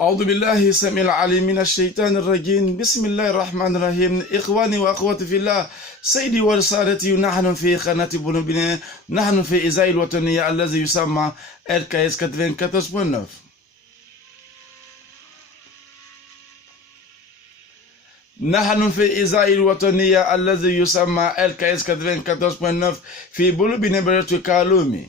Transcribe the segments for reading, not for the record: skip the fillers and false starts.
أعوذ بالله السميع العليم من الشيطان الرجيم بسم الله الرحمن الرحيم إخواني وأخواتي في الله سيدي ورسالتي نحن في قناة بنوبنا نحن في إزاي الوطنية الذي يسمى RKS 94.9 نحن في إزاي الوطنية الذي يسمى RKS 94.9 في بلوبنا بريتو كالومي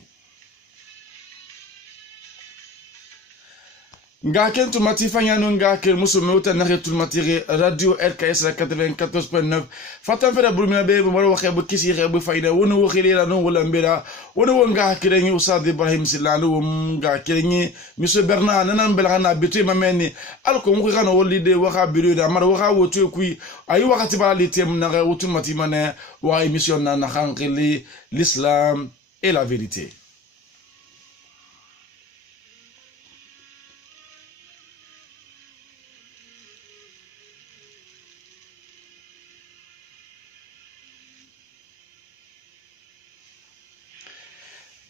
Ngaken tu mati fanya no ngaken muso me uta nare tu mati radio RKS 94.9 fatan fera bulmina be mo waxe bu kisi xebu fayda wono waxile la no wala mbira wono wonga kirengi Oustaz Ibrahim Silano wonga kirengi monsieur Bernard nanan belana bitu mameni alko mo xana woli de waxa biru da mar waxa wotu kuy ay waxati bali tem na wotu mati mané wa émission na xanqili l'islam et la vérité.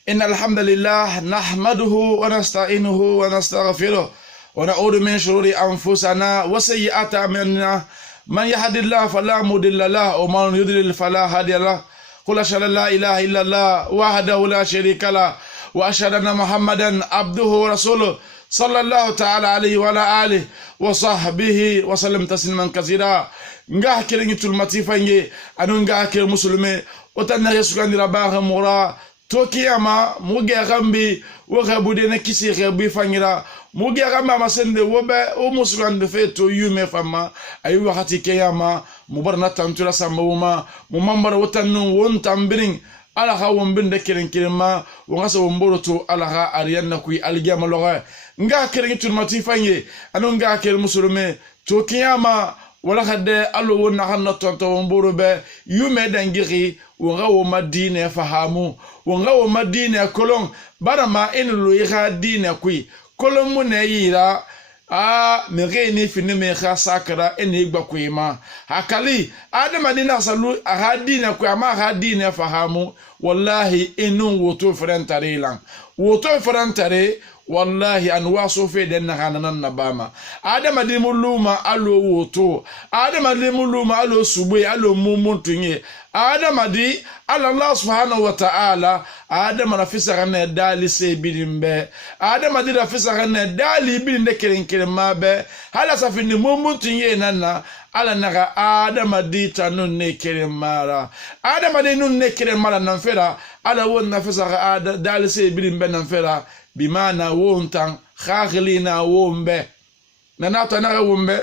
إن الحمد لله نحمده ونستعينه ونستغفره ونعوذ من شرور أنفسنا وسيئات أعمالنا من يهد الله فلا مضل له ومن يضلل فلا هادي له قل أشهد أن لا إله إلا الله وحده لا شريك له وأشهد أن محمدا عبده ورسوله صلى الله تعالى عليه وعلى آله وصحبه وسلم تسليما كثيرا nga kirengi tulmati fange anu nga kir muslime otanna yesukandira baga mura Tokiyama muge gambi wo gabude na kisi gabi fangira muge gamba masende wobe o musulande feto yume fama ayu wakati kiyama mubarna tantura samuma mumambara wotannu won tambiring ala ha wombin de kirenkirema wongasa womboroto ala ha ariyanna kui aljama loga nga kirengi turmati fange anu nga kir musulme Tokiyama wala khade allo wonna hanna tonto womboro be yume dangiri wonga wo madine fahamu wonga wo madine kolon barama enulu ira dine kui kolon mune yira mere ni fini me kha sakara eni gba kuima hakali adama dina salu aha dine kui ama aha dine fahamu wallahi enu woto frentare lan woto frentare wallahi an waso fe den na hanan nabama adama de muluma alo woto adama de muluma alo subwe alo mumuntunye adama di Allah subhanahu wa ta'ala adama rafisa kana dali se bilimbe adama di rafisa kana dali bilinde keren mabe hala safini mumuntunye nana ala naga adama di tanun ne keren mara adama de nun ne keren mara nan fera ala won nafisa dali se bilimbe nan fera bimana wontan khaglina wombe nanata naga wombe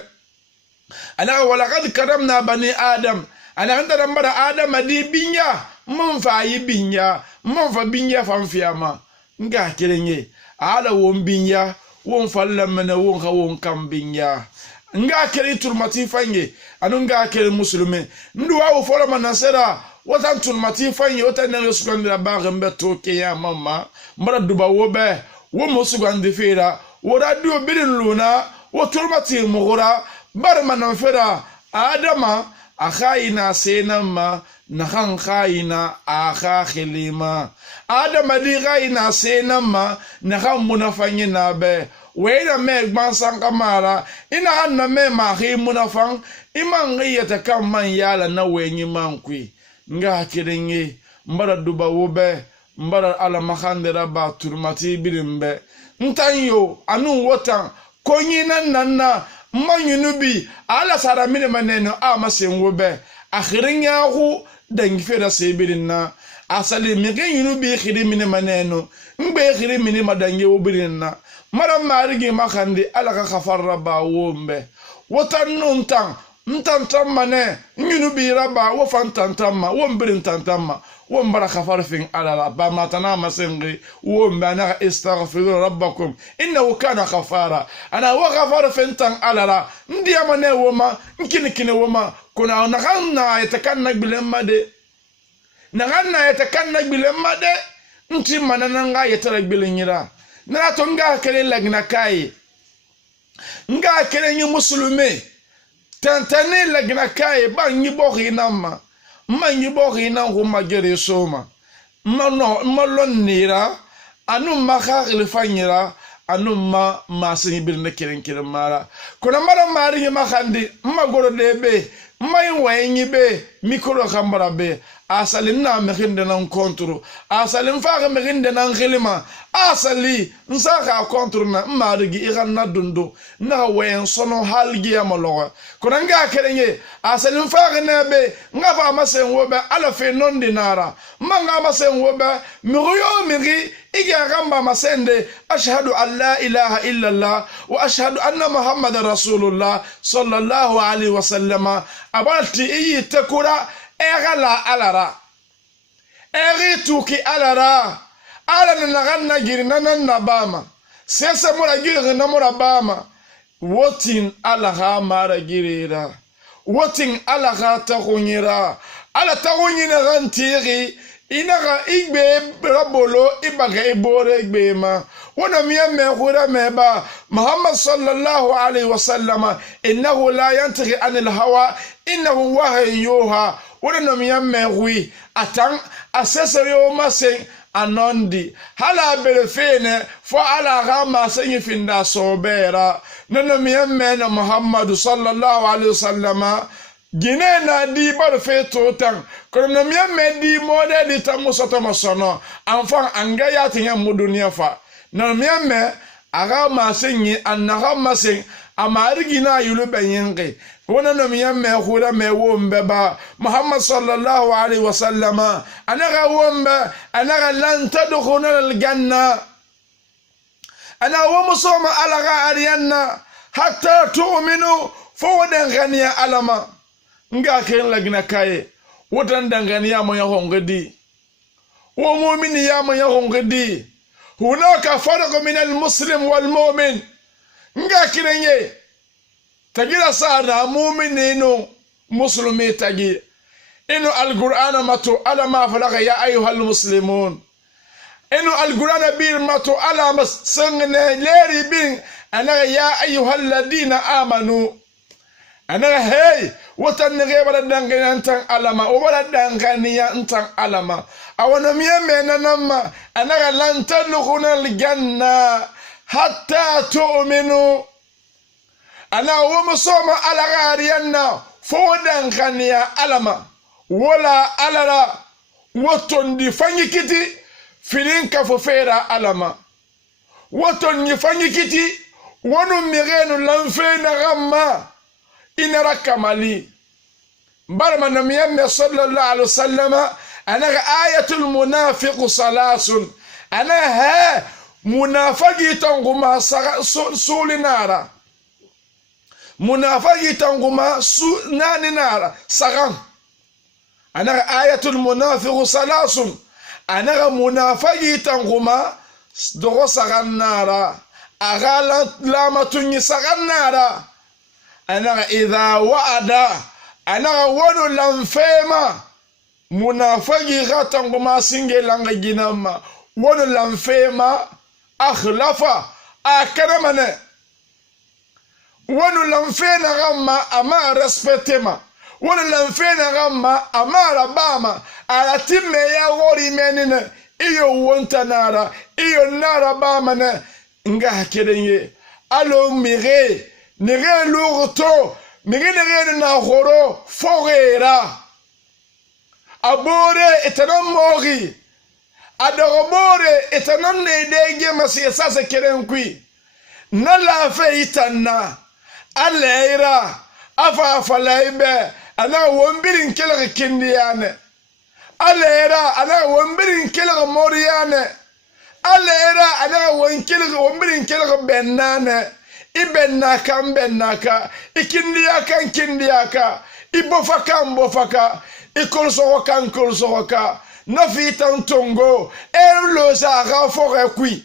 ana wala qad karamna bani adam ana anda dambara adam di binya mun fa yi binya mun fa binya fanfiyama nga kirenye ala won binya won fallamana won ha won kam binya nga kire turmati fange anu nga kire muslime nduwa wo fola manasera watan turmati fange watan na sukandira bagambe toke ya mama mara duba wobe wo musugande fera wo radio birin luna wo turmati mugura bar manan fera adama akhaina senama nakhan khaina akha khilima adama di khaina senama nakhan munafanye nabe weina me gbansan kamara ina hanna me ma khi munafan iman yata kam man yala na wenyi mankwi nga kirenye mbara duba wobe mbara ala makhandera ba turmati birimbe ntanyo anu wotan konyina nanna manyunubi ala sara mine maneno amasen wobe akhiringa hu dangi fera sebirinna asali mige yunubi khiri mine maneno mbe khiri mine madangi wobirinna mara marigi makhandi ala ka khafarra ba wombe wotan nuntan ntantam mane yunubi raba wo fantantamma wombirin tantamma ومبارك خفارفين على بما تنام سنغي ومبانا استغفروا ربكم إنه كان خفارا أنا وغفار فنتان على لا ندي أمانة وما نكين وما كنا نغنى يتكنك بالما دي نغنى يتكنك بالما دي نتي مانا نغا يترك بالنيرا نراتو نغا كلين لغنا كاي نغا كلين مسلمي تنتني لغنا كاي بان يبوغي ناما manyi bogi na ngoma gere soma malon nira anu maka ilfanyira anumma masin birne kirin mara kuna mara mari ma khandi ma goro debe mai wayin be mikro khambara be asalin na mehinde nan kontro asalin fa mehinde nan khilima asali nsaka kontro na marigi iganna dundo na wayin sono halgi ya maloga kuna nga kerenye asalin fa ne be nga fa masen wobe ala fe non dinara manga masen wobe miriyo miri iga gamba masende ashhadu an la ilaha illa allah wa ashhadu anna muhammadar rasulullah sallallahu alaihi wasallama abalti iyi tekura egala alara egi tuki alara ala na ganna girna nan nabama sesa mura girna na mura bama wotin alaha mara girira wotin alaha tahunyira ala tahunyina gantiri inaga igbe rabolo ibaga ibore igbe ma wana miyame khura meba muhammad sallallahu alaihi wasallam innahu la yantighi anil hawa innahu wahyuha wana miyame hui atang asesayo mase anondi hala belefene fo ala gama senyi finda sobera nana miyame na muhammad sallallahu alaihi wasallam gine na di bar fe totan kono miyame di mode di tamusoto masono anfan anga ya tinya mudunia fa na miyame aga masenyi anaga masen amari gina yulu benyenge wona no miyame khura me wombe ba muhammad sallallahu alaihi wasallama anaga wombe anaga lan tadkhuna aljanna ana womusoma alaga ariyanna hatta tu'minu fowadan ganiya alama nga ken lagna kaye wotan dangania mo yahongedi wo mu'mini ya mo yahongedi hunaka farq min almuslim walmu'min nga kirenye tagira sana mu'minino muslimi tagi inu alqur'ana matu ala ma falaga ya ayyuhal muslimun inu alqur'ana bir matu ala masangne leri bin ana ya ayyuhal ladina amanu ana hey wotan ne bara dangani antan alama o bara dangani antan alama awana miyame nanama ana lan tadkhuna aljanna hatta tu'minu ana wo musoma ala gariyanna fo dangani alama wala alara woton di fanyikiti filin ka fo fera alama woton ni fanyikiti wonu mirenu lanfe na gamma inara kamali barma namiyame sallallahu alaihi wasallam ana ayatul munafiq salasun ana ha munafiki tanguma sulinara munafiki tanguma nani nara sagan ana ayatul munafiq salasun ana munafiki tanguma dogo sagan nara agala lamatuni sagan nara ana idha wa'ada ana wonu lanfema munafiki gatanguma singe langa ginama wonu lanfema akhlafa akaramane wonu lanfena gamma ama respectema wonu lanfena gamma ama rabama ala timme ya wori menine iyo wonta nara iyo nara bamane nga hakerenye alo mire nege lurto nege na horo forera abore etanon mori adorobore etanon nedege masiyasa se kerenkui nala fe itanna aleira afa falaibe ana wombirin kela kindiyane aleira ana wombirin kela moriyane aleira ana wombirin kela bennane ibennaka mbennaka ikindiyaka ibofaka ikolsoka nafitan tongo elosa rafore kui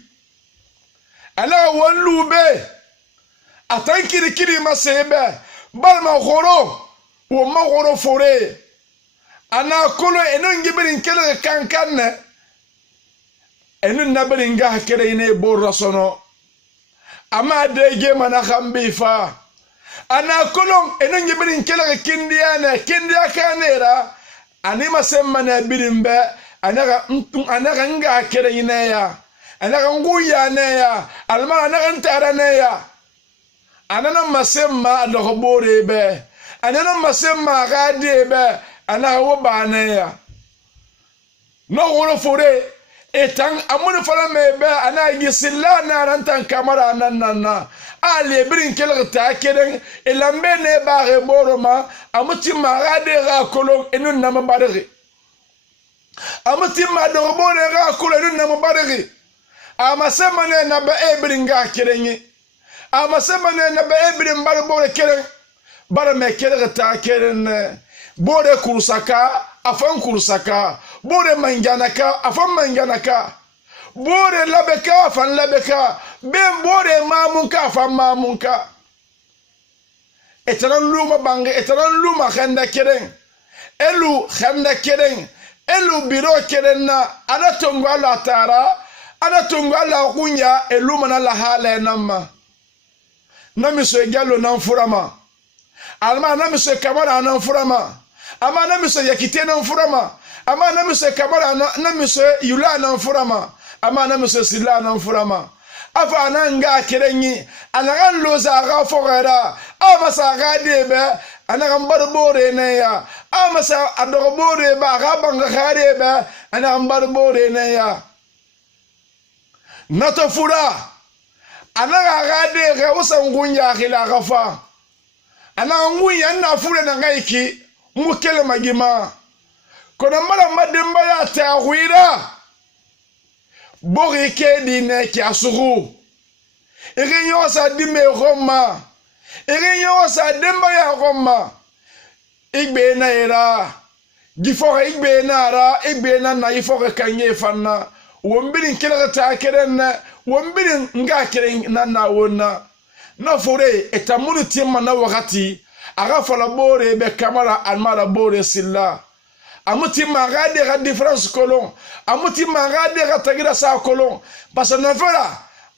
ala wonlube atankirikiri masebe balma khoro wo magoro fore ana kolo enongibirin kele kankanne enun nabirin ga kere ine borrasono ama dege mana khambi fa ana kolon enen yibirin kela kindiya kanera anima semma na birimbe anaga nga kere ineya anaga nguya ne ya alma anaga ntara ne ya anana masemma do bore be anana masemma gade be ana wo ba ne ya no woro fore etan amune fala me be ana yisilla na rantan kamara nanna ale brin kelta keden elambe ne ba re boroma amuti magade ra kolon enu na mabare amuti madoro bore ra kolon enu na mabare amasema ne na ba ebrin ga kedenye amasema ne na ba ebrin bar bore keden bar me kelta keden bore kursaka afan kursaka bore manjanaka afan manjanaka bore labeka afan labeka ben bore mamunka afan mamunka etaran luma bange etaran luma khanda keren elu khanda keren elu biro keren na ana tongo ala tara ana tongo ala kunya elu mana la hala namma namiso egalo namfurama alma namiso kamara namfurama ama namiso yakite namfurama ama namiso kamara namiso yula namfurama ama namiso sila namfurama afa ananga kerenyi anagan loza ga fogara ama sa ga debe anagan barbore ne ya ama sa adobore ba ga banga khare be anagan barbore ne ya nato fura anaga ga de ga usangunya khila gafa anangunya na fura na ngaiki mukele magima kona mara mademba ya tawira bori ke dine ki asuru irinyo sa dime Roma irinyo sa demba ya Roma igbe na era gifore igbe na ara igbe na ifore kanye fanna wombirin kila ta keren wombirin nga keren na wona no fore etamuru timma na wakati aga fala bore be kamara almara bore silla amuti magade ga difference kolon amuti magade ga tagira sa kolon parce que nafara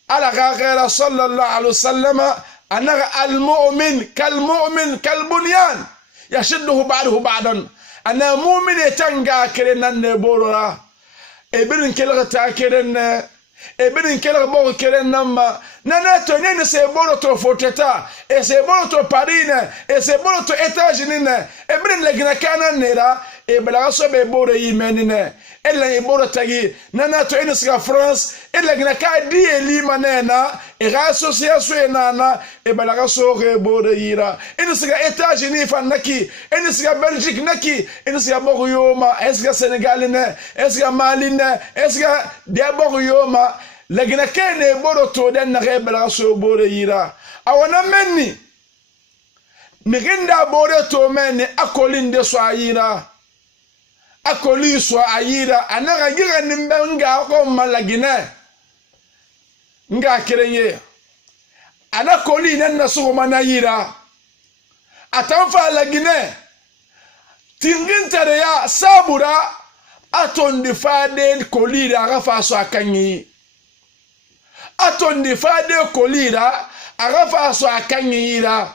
ala ga sallallahu alaihi wasallam ana almu'min kalbunyan yashudduhu ba'dahu ba'dan ana mu'min tanga kerenan ne borora ebirin kelga ta keren ebirin kelga bo keren namma nana to ne se boro to foteta e se boro to parine e se boro to États-Unis ebirin legna kana nera e balaga so be boro yimenine ella e boro tagi nana to ene sga France e legna ka di eli manena e ga association nana e balaga so re boro yira ene sga États-Unis fan naki ene sga Belgique naki ene sga boro yoma e sga Sénégal ne e sga Mali ne e sga de boro yoma legna kene boro to den na re balaga so boro yira awana menni miginda boro to menni akolinde so ayira akoli so ayira anaga gira nimbe nga ko malagine nga kerenye anakoli nenna so manayira atanfa lagine tingintare ya sabura atondi fade kolira agafa so akanyi atondi fade kolira agafa so akanyira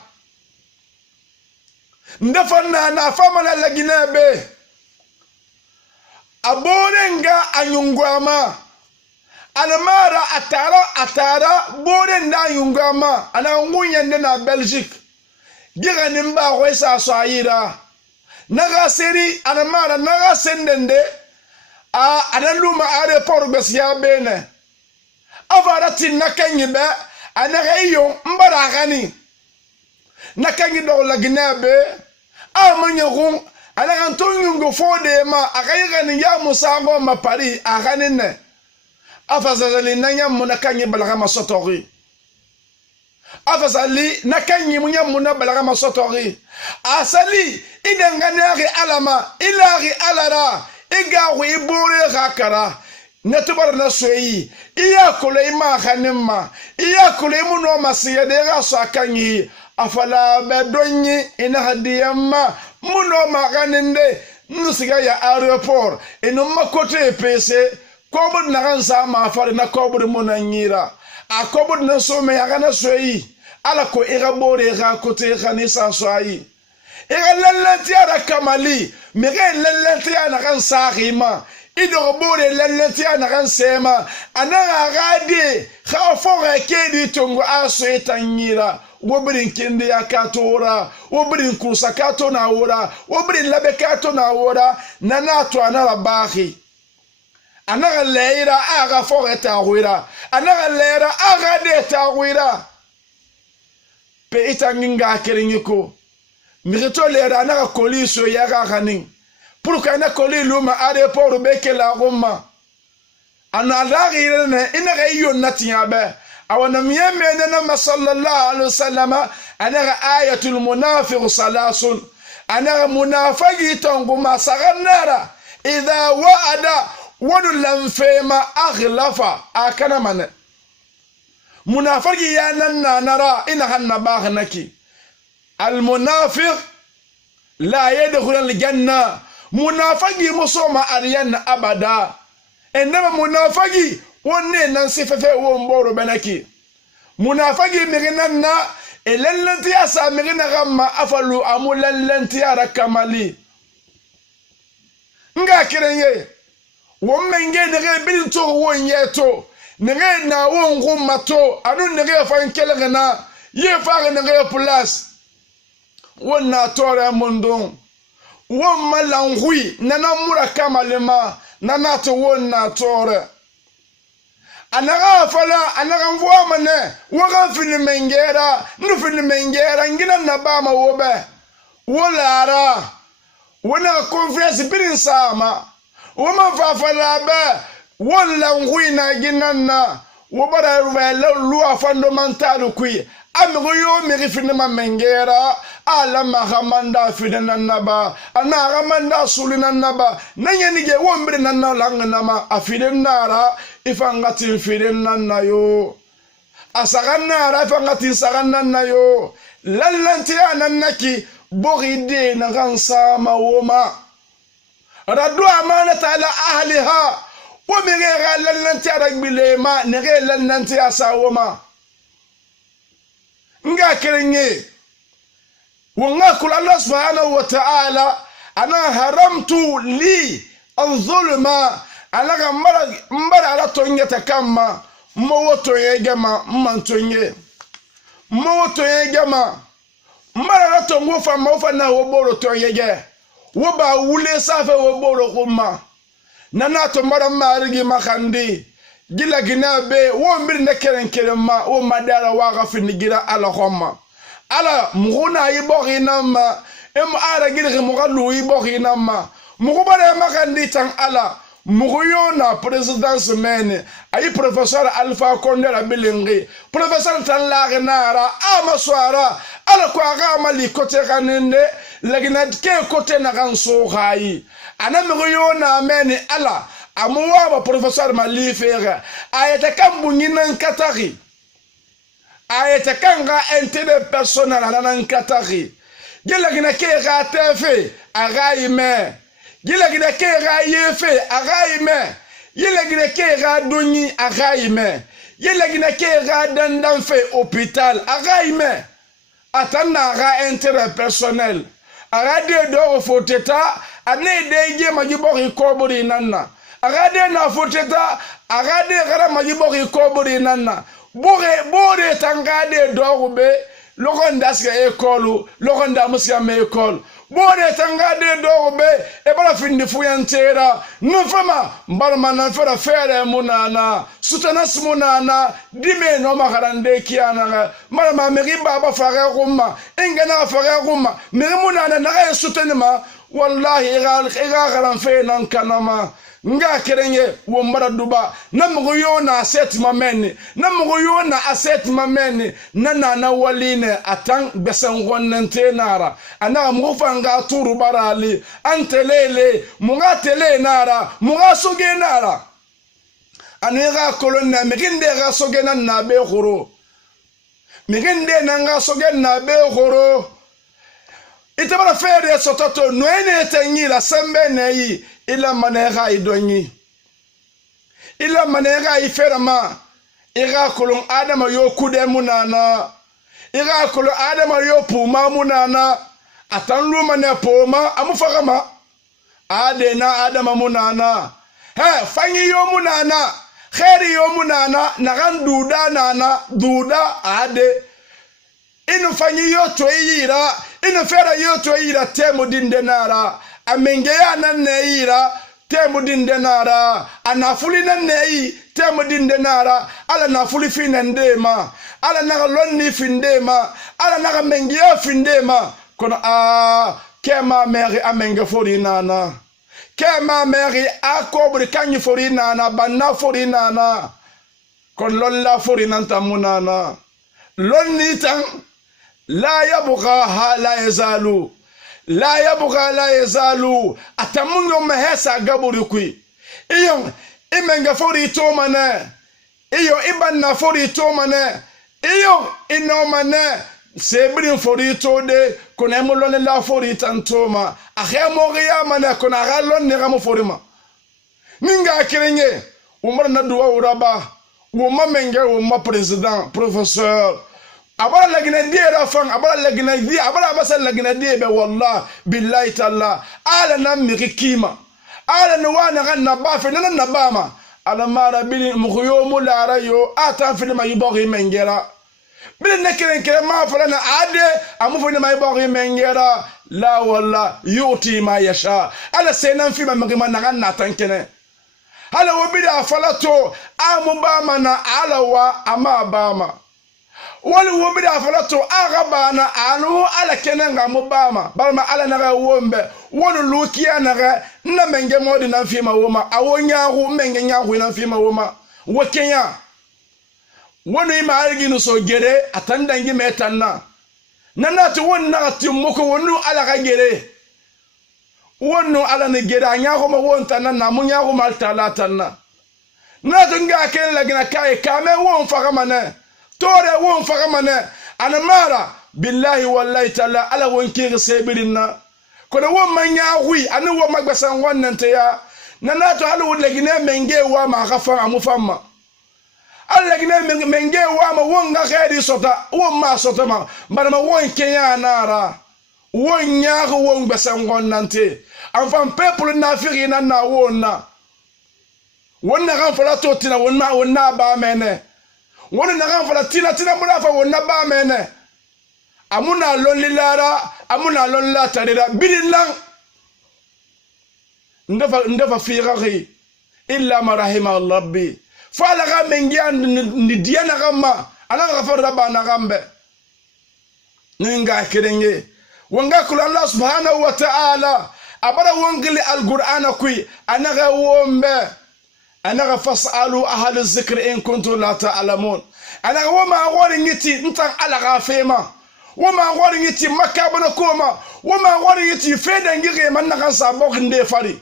ndafana na fama lagine be aborenga anyungwama anamara atara borenda anyungwama anangunya na Belgique giga nimba kwesa swayira naga seri anamara naga sendende analuma airport besia bene avara tin nakanyibe anaga iyo mbara gani nakanyi do lagnebe amanyagun ala Antonio ngo fode ma akayga ni ya musango ma Paris aganine afazali nanya munakanye balaga masotori afazali nakanyi munya muna balaga masotori asali idenganari alama ilari alara igawu ibore rakara netubar na soyi iya kole ma khanima iya kole muno masiya de raso akanyi afala bedonyi ina hadiyamma muno maganinde nusiga ya airport eno makote pese kobo nagansa ma fare na kobo mona nyira a kobo na so me agana soyi ala ko ira bore ga kote khanisa soyi ira lallati ara kamali mege lallati ana kan sakhima ido bore lallati anagan sema anaga gade khafo kedi tongo aso etanyira wobrin kinde yakatora wobrin kusakato na ora wobrin labekato na ora nanato anara bahi anaga leira aga foreta wira anaga leira aga deta wira pe itanginga keringiko mirito leira anaga koliso yaga hanin pour kana koli luma ade pour beke la gomma ana lagi ne ina yo natiyabe awana miyeme na sallallahu alaihi wasallam ana ayatul munafiq salasun ana munafiki tanguma saganara idha wa'ada wadullam fema aghlafa akana man munafiki ya nan nara ina hanna baghnaki al munafiq la yadkhul al janna munafiki musoma ariyan abada enema munafiki wonne nan sifefe wo mboro benaki munafiki mirinanna elallanti asa mirina gamma afalu amulallanti arakamali nga kirenye wommenge nege bilinto wonyeto nege na wongu mato anu nege fankelgana ye faga nege plus wonna tore mundon womma langui nana murakama lema nana to wonna tore anaga fala anaga mvua mane waga fini mengera nufini mengera ngina nabama wobe wolara wona conference birin sama woma fafala be wala ngwina ginanna wobara ruwela luwa fondamental kui amigo yo miri fini mengera ala mahamanda fini naba ana ramanda sulina naba nanyenige wombiri nanna langnama afide nara ifangati fide nanna yo asaganara ifangati saganna yo lallanti anannaki boride na gansa mawoma radu amanata ala ahliha womire lallanti aragbilema nege lallanti asawoma nga kerenye wonga kula Allah subhanahu wa ta'ala ana haramtu li al-zulma alaga mbara ala tonyeta kama mowoto yegama mantonye mowoto yegama mbara ala tongo fa mofa na woboro toyege woba wule safa woboro kuma nana to mbara marigi makandi gila ginabe wo mbir ne kerenkelema wo madara waga finigira ala khoma ala muguna yiboginama em ara gilge mugallu yiboginama mugubare makandi tan ala muguyona présidence mene ay professeur Alpha Condé la bilingi professeur tan lagnara amaswara ala ko aga mali côté kanende lagina ke côté na ganso khayi ana muguyona mene ala amuwa professeur malifera ayata kambunyina katari ayata kanga intérêt personnel nan katari gilagina ke ga tefe agaime gilagina ke ga yefe agaime gilagina ke ga doni agaime gilagina ke ga dandan fe hôpital agaime atanna ga intérêt personnel agade do foteta ane deje majibori kobori nanna agade na foteta agade gara majibori kobori nanna bore tangade dogube lokonda ska école lokonda muska me école bore tangade dogube e bala findi fuyantera no fama mbarma na fera fere munana sutanas munana dime no magarande kiana mara meri baba fara gumma ingana fara gumma meri munana na sutanima wallahi iga garan fe nan kanama nga kerenye wombara duba namugo yona aset mamene namugo yona aset mamene nana waline atang besan wonnente nara ana mufanga turu barali antelele munga tele nara munga soge nara anira kolonna meginde ga soge na be khoro meginde nanga soge na be khoro itebara fere sototo noene tanyira sembe neyi ila manera idonyi ila manera iferama ira kolon adama yo kude munana ira kolon adama yo puma munana atanlu mane poma amufagama adena adama munana he fanyi yomu nana khairi yomu nana nagan duda nana duda ade inu fanyi yoto yira inu fera yoto yira temu dindenara amenge ya nanne yira temu dindenara anafuli nanne temu dindenara ala nafuli finendema ala naga lonni findema ala naga mengia findema kono kema meri amenge fori nana kema meri akobri kanyi fori nana banna fori nana kon lolla fori nanta munana lonni tan la yabqa ha la yazalu la yabqa la yazalu atamunyo mahesa gaburi kui iyo imenge fori to mane iyo ibanna fori to mane iyo inomane sebrin fori to de kona molone la fori tantoma akhemo riya mana kona galon ne gamo forima ninga kirenye umar na duwa uraba wo mamenge wo ma president professeur abala lagina diera fan abala lagina di abala basal lagina diebe wallah billahi ta'ala ala nammi kima ala nwana ganna ba fe nana nabama ala mara bil mukhyomu la rayo ata fi ma yiboghi mengera bil nekren kere ma falana ade amu fi ma yiboghi mengera la wallah yuti ma yasha ala senan fi ma magima naganna tankene ala wobida falato amu bama na ala wa ama bama wali wobida falato agabana anu ala kenanga mubama balma ala naga wombe wonu lukia naga na menge modi na fima woma awonyahu menge nyahu na fima woma wakenya wonu ima alginu so gere atandangi metanna nanatu wonu naga timoko wonu ala ga gere wonu ala ne gere anyahu ma wonta na munyahu maltala tanna natu nga ken lagina kai kame won fagamane tore won fagamane anamara billahi wallahi ta'ala ala won kiri sebirinna kono won manya hui anu won magbasan wannan te ya nanato halu legine menge wa ma gafa amufamma alla legine menge wa ma won ga khairi sota won ma sota ma barama won kenya nara won nyago won gbasan wannan te enfant peuple na firi na wonna wonna ga fala totina wonna ba mene wona naga fala tina mulafa wona ba mene amuna lolilara amuna lolla tarira bidilang ndafa fiqhi illa ma rahima rabbi fala ga mengian ni diana gamma ana gafar rabbana gambe ninga kirenge wanga kula Allah subhanahu wa ta'ala abara wangli alqur'ana kui anaga wombe أنا فاسألوا أهل الذكر إن كنتم لا تعلمون أنا وما أقول نتي نتان على غافيما وما أقول نتي مكة بنكوما وما أقول نتي فيدا نجي من نغنسا بوغ ندفاري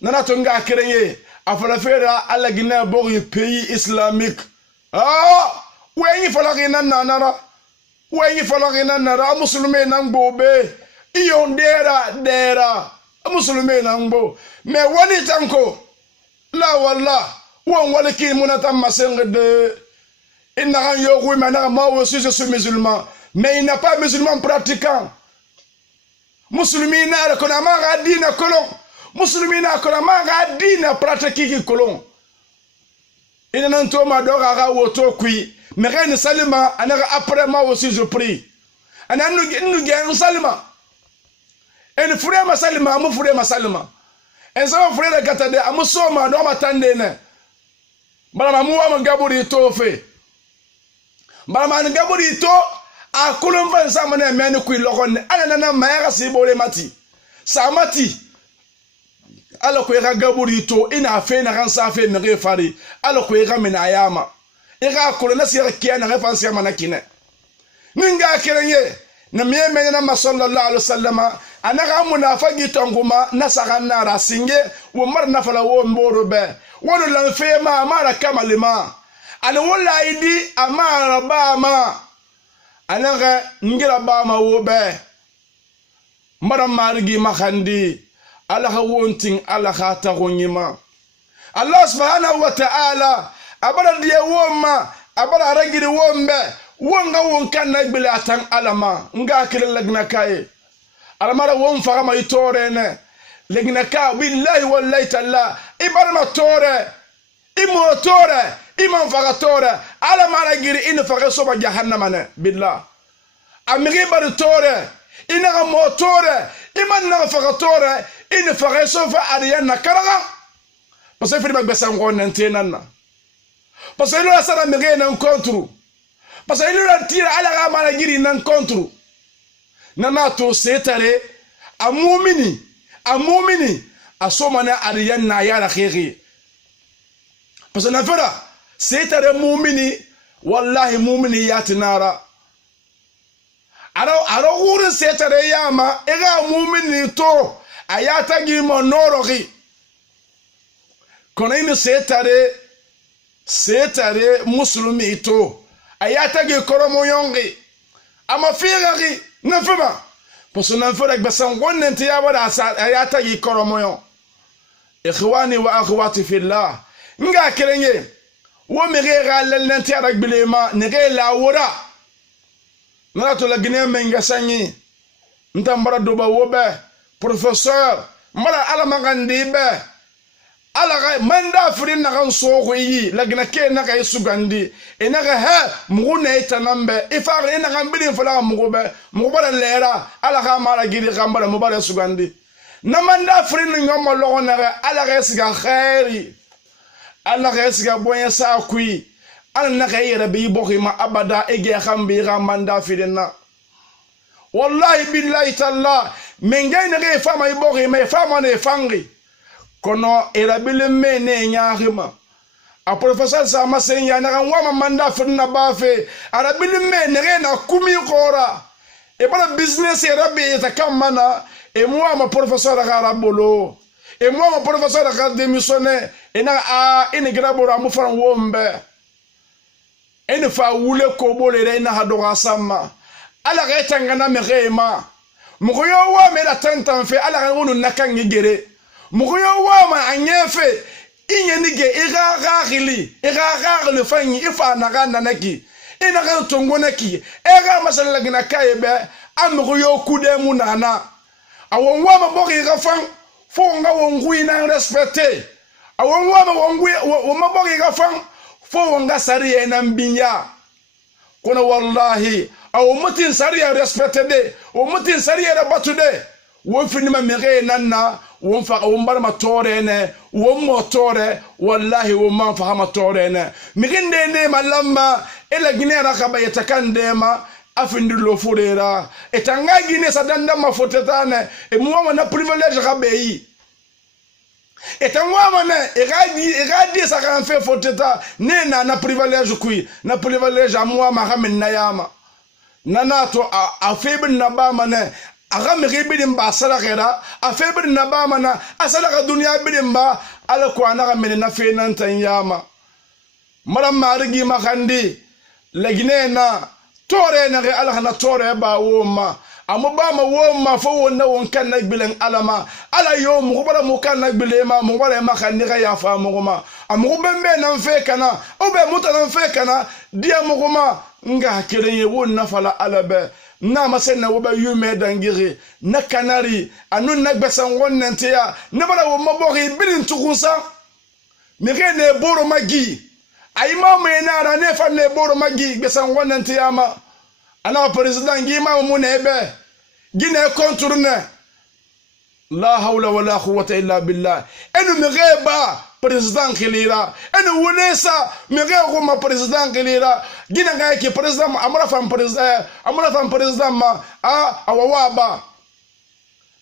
نانا تنغا كرنيه أفلا فيدا على جنا بوغ بي إسلاميك وين فلاغينا نانا وين فلاغينا نانا مسلمين نغبوبي إيون ديرا مسلمين نغبو مي ولي تنكو la wallah won wala ki munata masengde inna kan yogu mana ma aussi je suis musulman mais il n'a pas musulman pratiquant muslimina ko na ma ga dina kolon muslimina ko na ma ga dina pratique kolon ina nan to ma do ga woto kui mais ren salima ana après moi aussi je prie ana nu gen salima en frère ma salima mu frère ma salima en so frère katade amusoma do matande ne bala mu wa ngaburi to fe bala ngaburi to a kulum fan samane men ku lokonne ana na mayaka sibole mati samati ala ko ga gaburi to ina fe na kan sa fe me fari ala ko ga min ayama ira kulo na sira kiyana ga fan sama na kine ninga kirenye na miyeme na masallallahu alaihi wasallama anaga munafagi tonguma nasagana rasinge wo mar nafala wo mboro be wono lanfe ma amara kamalima ana wala idi amara bama anaga ngira bama wo be mara margi makhandi ala wonting ala khata gonyima Allah subhanahu wa ta'ala abara diye woma abara rangiri wombe wonga wonkan na gbele atan alama nga akile lagna kaye alamara won faga ma itorene legina ka billahi wallahi talla ibarma tore imo tore iman faga tore ala mara giri in faga soba jahannama ne billah amiri bar tore ina mo tore iman na faga tore in faga sofa ariana karaga parce que fili bagbe sango nentenana parce que la sara miri na encontro parce que la tira ala ga mara giri na encontro nana to setare amumini asomana ariana ya khiri parce que na fera setare mumini wallahi mumini yatinara aro wurin setare yama ega mumini to ayata gi monorogi kono imi setare muslimi to ayata gi koromo yongi ama figari na fema parce que na fera gbasan wonnen tiya wada ayata gi koromo yon ikhwani wa akhwati fillah nga kerenye wo mege galal nan tiara gbilema nege la wora na to la gine menga sanyi ntambara doba wobe professeur mara ala magandi be ala ga manda frin na kan so yi la gina ke na ga sugandi ina ga ha mugune itanambe ifar ina ga bidin fala mugube mugubara lera ala ga mara gidi gambara mubara sugandi na manda frin ngoma logo na ga ala ga siga khairi Allah ga siga bonya sa kui Allah ga yere bi bokhi ma abada ege khambi ramanda fidena wallahi billahi talla mengay ne ge fama ibokhi me fama ne fangi kono erabile mene nyaahima a professeur sa masenya na wa manda fidena bafe arabile mene ge na kumi khora e bana business erabi takamana e moi ma professeur ga rabolo et moi mon professeur a démissionné et na ina grabora mu faran wombe ina fa wule ko bolere ina hadora sama ala ga tangana merema mugoyo wa me la tantan fe ala ga wonu nakan ngere mugoyo wa ma anyefe inye nige ira le fanyi ifa na ga nanaki ina ga tongonaki era masala gina kayebe amugoyo kude munana awon wa ma boki ga fan fonga wongui na respecte awonwa wongui wo mabogi ga fang fonga sariya na mbinya kono wallahi aw mutin sariya respecte de o mutin sariya da batude wo finima mere nanna wo fa wo mbar ma tore ne wo motore wallahi wo man fa ma tore ne miginde ne malamba ela ginera ka bayata kandema afindi lo furera etanga gine sadanda mafotetane e muwa na privilege rabeyi etangwa mana egadi saka mfe foteta ne na privilege kui na privilege amwa mahamin na yama nana to afebin na ba mana aga megibin ba salakera afebin na ba mana asalaka dunya bidin ba ala ko anaka men na fe nan tan yama maram marigi makandi lagine na tore na ga ala na tore ba woma amuba ma woma fo wonna won kan na bilen alama ala yo mu bara mu kan na bilema mu bara ma kan ni ga ya fa mu ma amu bembe na fe kana o be muta na fe kana dia mu ma nga kireye wonna fala alabe na masenna wo ba yume dangiri na kanari anu na gbesan wonnen tiya na bara wo mabori bilin tukunsa mi ne boro magi ayima me na ra ne fa ne boro magi gbesan wonnen tiya ma ana president gima mu ne be gine contourne la hawla wala quwwata illa billah enu mega president khilira enu wonesa mega ko ma president khilira gine ga ke president amara fam president ma awawaba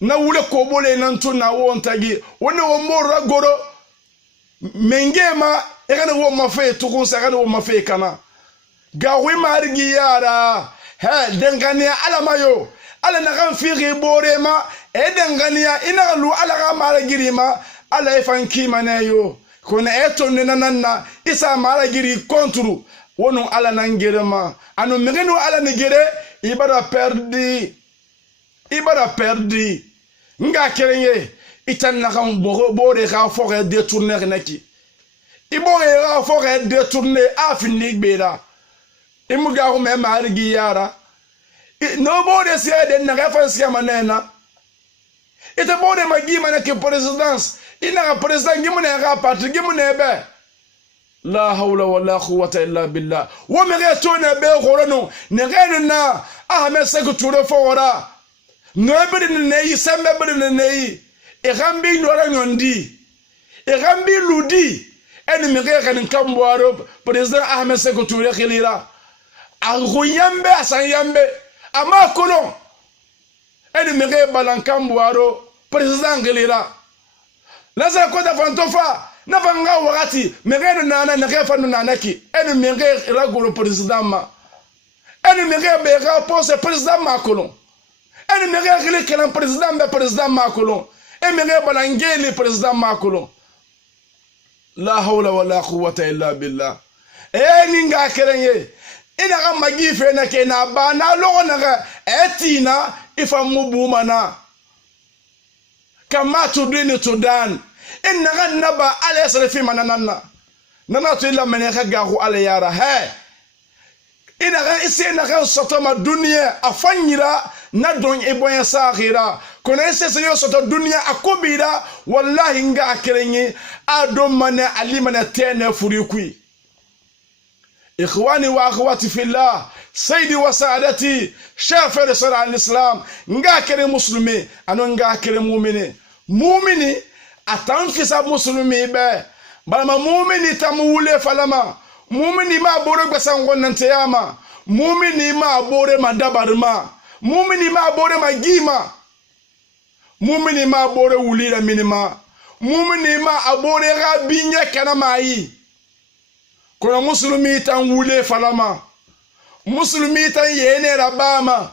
na wule ko bole nan tuna wontagi woni wo morra goro mengema egane wo mafe tukun sa egane wo mafe kana gawi margi yara he dengania alamayo ala na kan firi borema e dengania ina lu ala ga mara girima ala ifan kimaneyo kona eto nenanna isa mara giri kontru wonu ala nan girima anu mengenu ala ni gire ibara perdi nga kerenye itan na kan bore ga fore détourner neki ibore ga fore détourner afini gbera imuga ko me marigi yara nobody said in the reference yamanena ite bode magima na ke présidence ina ga président gimu ne ga parti gimu ne be la hawla wala quwwata illa billah wo me ga to ne be khorono ne ga na ahmed sek toure fo wora no be ne yi sembe be ne yi e gambi ndora nyondi e gambi ludi eni me ga kan kamboaro président ahmed sek toure khilira a goyambe asan yambe ama kolon eni me ga balankamboaro président khilira laza ko da fantofa na vanga wakati megeno nana na gefa nana ki eni mege ragoro président ma eni mege be ga pose président ma kolon eni mege gele kelan président ma kolon eni mege balangeli président ma kolon la hawla wala quwwata illa billah eni nga kerenye ina ga magi fe na ke na ba na logo na ga etina ifa mubuma na kama tudini tudan inna ganaba ala sarafi mananna nana to illa man yakhagu ala yara he ina ga isena ga sotoma dunya afanyira na don iboya sakhira kona ise yo soto dunya akobira wallahi nga akerenye adom mana alimana tene furikui ikhwani wa akhwati fillah sayyidi wa saadati shafir sara al-islam nga kere muslimi anu nga kere mu'mini atanfisa muslimi be balama mu'mini tamule falama mu'mini ma bore gbasango nanteyama mu'mini ma bore madabarma mu'mini ma bore magima mu'mini ma bore wulira minima mu'mini ma abore ga binye kana mai kono muslimi tan wule falama muslimi tan yene rabama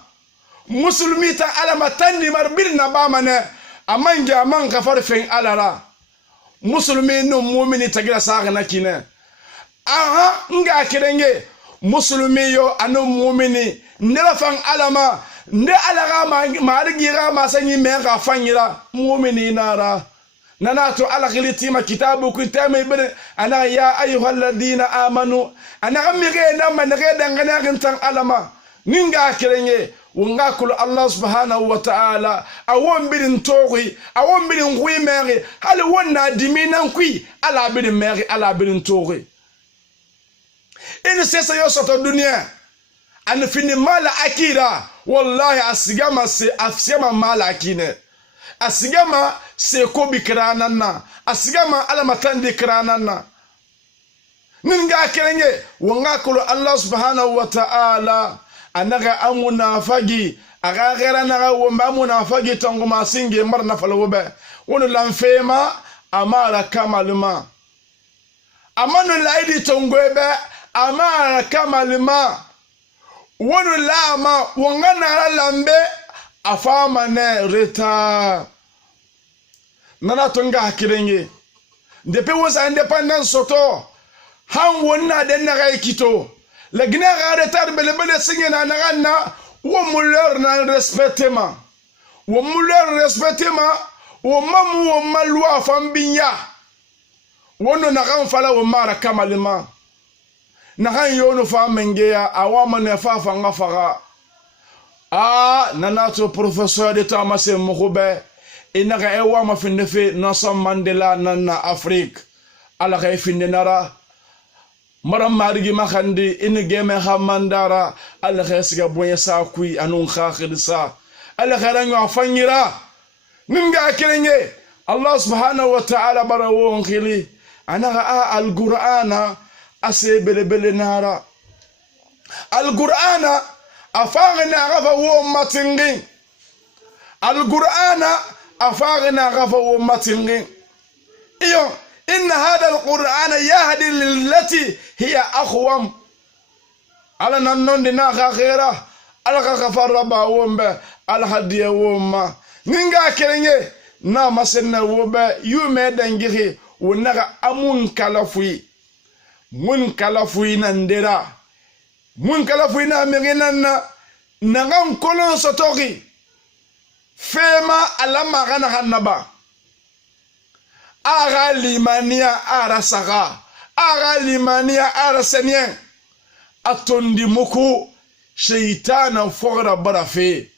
muslimi tan alama tan ni marbir na bama ne amanga man kafar fen alara muslimi no mu'mini tagira saga na kine aha nga kirenge muslimi yo anu mu'mini ndela fan alama nde alaga ma argira ma sanyi me ga fanyira mu'mini nara nanato alakhilitima kitabu kitame ibn ana ya ayyuhalladhina amanu ana amire na manage dangana gintan alama ninga kirenge wonga kul Allah subhanahu wa ta'ala awon birin togi awon birin huimeri hal wonna diminan kui ala birin meri ala birin togi in sesa yo soto dunia an fini mala akira wallahi asigama se afsema mala akine asigama se kobi krananna asigama ala matandi krananna ninga kirenge wonga kul Allah subhanahu wa ta'ala anaga amuna fagi aga gera naga womba amuna fagi tongo masinge marna falwobe wono lanfema amara kamaluma amanu laidi tongwebe amara kamaluma wono lama wongana lambe afama ne reta nana tonga hakirenge depuis wosa independence soto han wonna den naga ikito la gina ga retard bele singena naganna wo muller na respectema wo muller respectema wo mamu wo malwa fambinya wono nagan fala wo mara kamalima nagan yono fa mengeya awama ne fa fanga faga nanato professeur de tamase mokhube inaga ewa ma findefe Nelson Mandela nana Afrique ala ga finde nara maram marigi makhandi in geme khamandara ala khasiga boye sa kui anun khakhirsa ala kharanyo afanyira ninga kirenge Allah subhanahu wa ta'ala barawo khili anaga al-Qur'ana asebele nara al-Qur'ana afagna gafa wo matingi al-Qur'ana afagna gafa wo matingi iyo إن هذا القرآن يهدي للتي هي أقوم على ننون دينا خيرا على غفر ربا ومبا على هدي وما نينغا كرنيه نا مسنا وبا يومي دنجي ونغا أمون كالافوي من كالافوي نندرا من كالافوي نامرينا نغان كولون سطوري فيما ألما غانا غنبا ara limania ara saga ara limania ara senyen atondi muku shaytana fogra barafe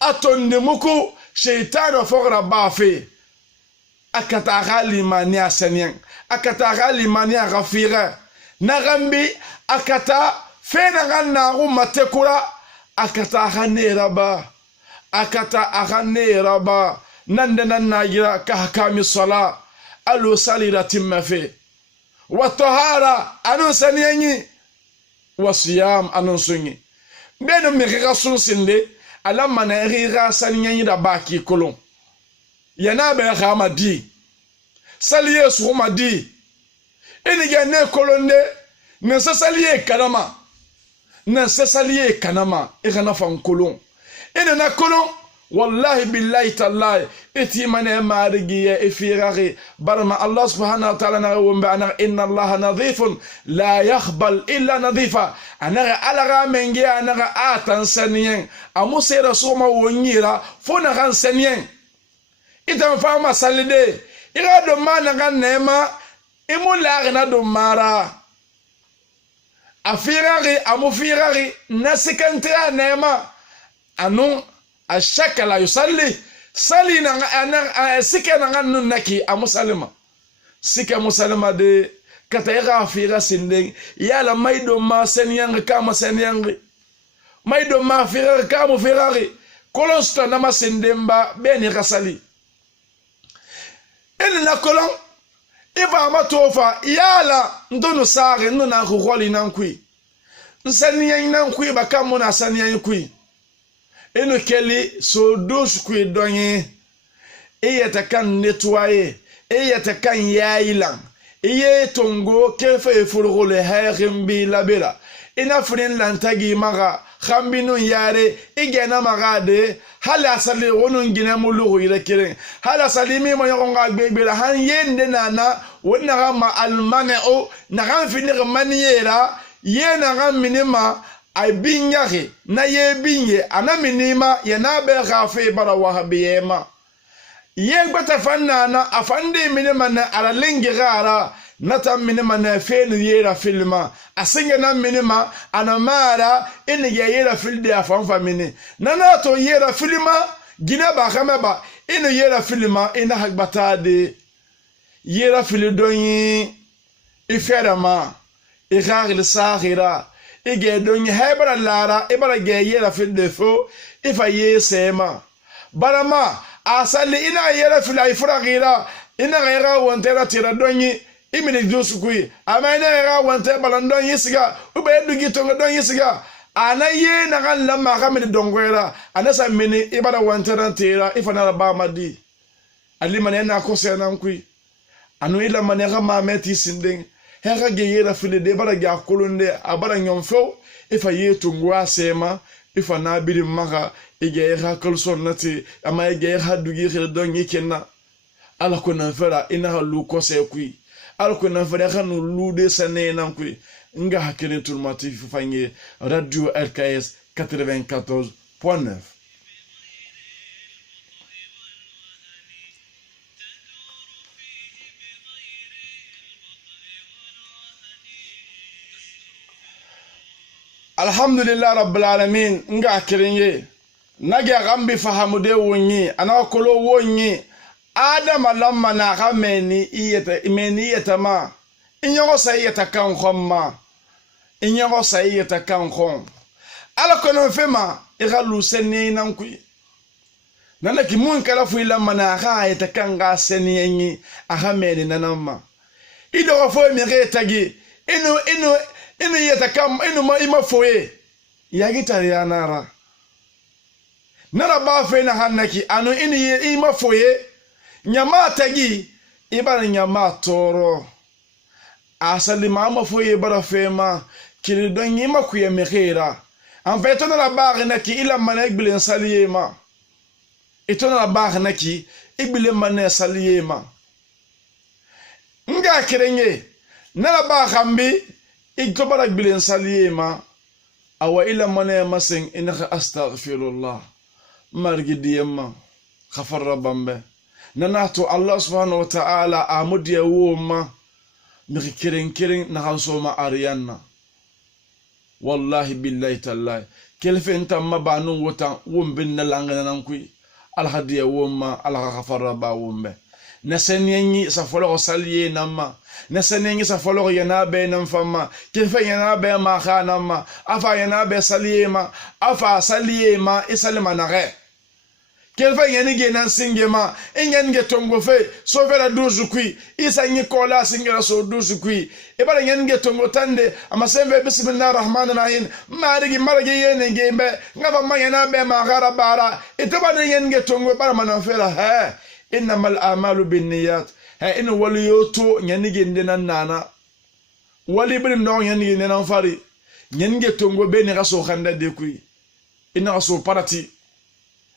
atondi muku shaytan fogra bafe akata gali mania senyen akata gali mania gafira nagambi akata fena ganna matekura akata haneraba akata ahaneraba nandana nagira kahkami sala alu salira timmafe wa tahara anu sanyenyi wa siyam anu sunyi beno mekega sunsinde alama na riga sanyenyi da baki kolon yana be ramadi saliye sumadi enige ne kolonde ne saliye kanama na saliye kanama igana fan kolon ene na kolon wallahi billahi tallahi iti mane marigi ya ifirari barma Allah subhanahu wa ta'ala na wumba ana inna Allah nadhifun la yakhbal illa nadhifa ana alaga mengi ana atan sanien amusera soma wonyira fona kan sanien ita fama salide ira do mana kan nema imula na do mara afirari amufirari nasikantra nema anu ashakala yusalli sali na sika na nganu naki amusalima sika musalima de katayga fira sinde yala maido ma senyang kama senyang maido ma fira kama firari kolonsta na masendemba beni kasali ene na kolon iba matofa yala ndono sare nuna kholi nankui nsanyang nankui bakamu na sanyang kui eno keli so dos kwe donye eyata kan nettoyer eyata kan yailan eye tongo kefe furgo le harimbi labela ina frin lantagi maga khambinu yare igena maga de hala sali wonun gina mulu ire kiren hala sali mi mo yonga gbegbela han yende nana wonna ma almane o na kan finir maniera yena kan minima ay binyake na ye binye ana minima ye na be khafe bara wahabiyema ye gbata fanna na afande minima na ala lengi gara nata minima na fenu yera filma asinga na minima ana mara ene ye yera filde afanfa mini nana to yera filma gina ba khameba ene yera filma ina hagbata de yera filidonyi iferama ighagil saghira ige donye hebra lara ibara ge yera fil defo ifa yesema barama asali ina yera fil ifra gira ina gira wontera tira donye imini dusukui ama ina gira wonte balandon siga ube dugi tonga don siga ana ye na kan lamma kamini dongwera anasa mini ibara wontera tira ifa na ba madi ali manena ko sena kui anu ila manega mameti sindeng hera ge yera fili de bara ga kolonde abara nyomfo ifa yetungwa sema ifa na biri maka ige yera kolson nati ama ige yera dugi khir don yikena ala ko na fera ina lu ko se kui ala ko na fera khanu lu de sane nan kui nga hakene turmati fanye radio RKS 94.9. Alhamdulillah rabbil alamin nga kirinye nage gambi fahamude wonyi ana kolo wonyi adam lamma na gameni iyeta ma inyo sayeta kan khomma inyo sayeta kan khom ala kono fema igalu senni nanku nana ki mun kala fu lamma na ayeta kan ga senni ahameni nanamma ido fo mi retagi inu yeta kam inu ma ima foye yagitari ya nara ba fe na hanaki anu inu ima foye nyama tagi ibara nyama toro asali mama foye bara fema kiri don yima kuya mekera en fait nara ba naki ila manek bilen saliyema ito nara ba naki ibile manek saliyema nga kirenye nara ba khambi igtobarak bilen saliyema awa ila mane masing inaka astaghfirullah margi diyema khafar bambe nanato Allah subhanahu wa ta'ala amudiya woma miki kirin na hansoma ariyanna wallahi billahi tallahi kelfe inta mabanu wota wombin na langana nankui alhadiya wumma alhafarra ba wumbe na senyenyi sa folo saliye namma na senyenyi sa folo yana be nan famma kin fa yana be ma khanamma afa yana be saliye ma afa saliye ma isalma na re kin fa yana ge nan singe ma ingen ge tongo fe so vera duzu kui isa nyi kola singera so duzu kui e bala nyen ge tongo tande ama sembe bismillahir rahmanir rahim marigi marigi yene ge be ngaba ma yana be ma gara bara itaba nyen ge tongo bara manafera he innamal a'malu binniyat ha in wali yoto nyanige ndena nana wali bin no nyanige ndena fari nyanige tongo be ni raso khanda de kui ina raso parati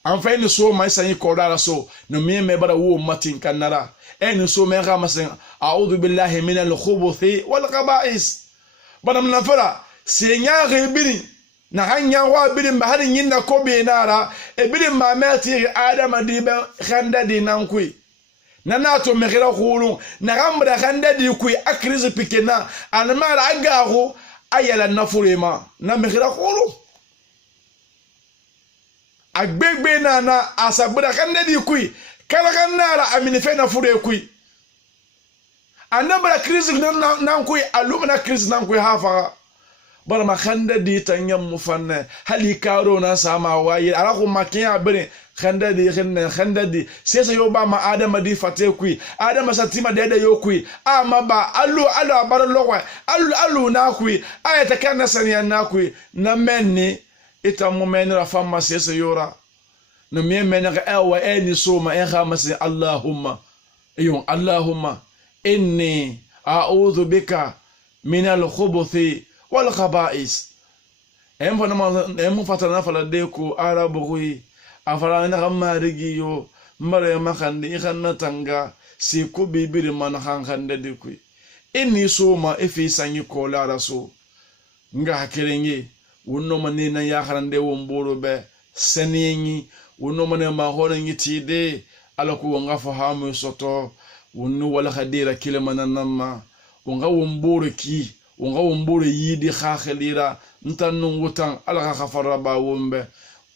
en fait ni so mai sanyi kodara so no me me bara wo matin kanara en so me ga masen a'udhu billahi minal khubuthi wal qaba'is bana mnafara senya rebiri na hanya wa birin ba harin yin da ko be nara e birin ma meti adama di be khanda di nan kui na nato me gira khulu na gambra khanda di kui akriz pikena an mara agahu ayala nafurema na me gira khulu agbegbe na asabura khanda di kui kala kanara amini fe na fure kui anabra kriz nan kui alumna kriz nan kui hafa bara ma khanda di tanyam mufanna hali karo na sama wayi ala ko makiya bere khanda di sesa yo ba ma adama di fate kui adama satima dede yo kui ama ba alu bar lowa alu na kui ayata kana saniya na kui na menni ita mu men ra fama sesa yora no me men ga awa eni soma en khamasi allahumma inni a'udhu bika min al-khubuthi wal khaba'is em fatana fala de ko arabu hui afala na gamari yo mare makandi khanna tanga si ko bibiri man khankande de ku inni soma efi sanyi ko la raso nga hakerenye wonno manina ya kharande womboro be senyenyi wonno manema ma horenyi tide ala ko nga fahamu soto wonno wala khadira kilemana namma wonga womboro ki wonga womboro yidi khakhlira ntannu wutan ala khafara ba wombe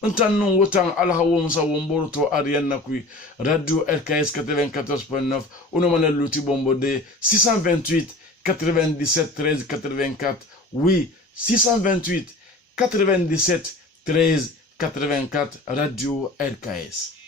ntannu wutan ala womsa womboro to ariana kui radio RKS 94.9 ono manel luti bombo de 628 97 13 84 oui 628 97 13 84 radio RKS.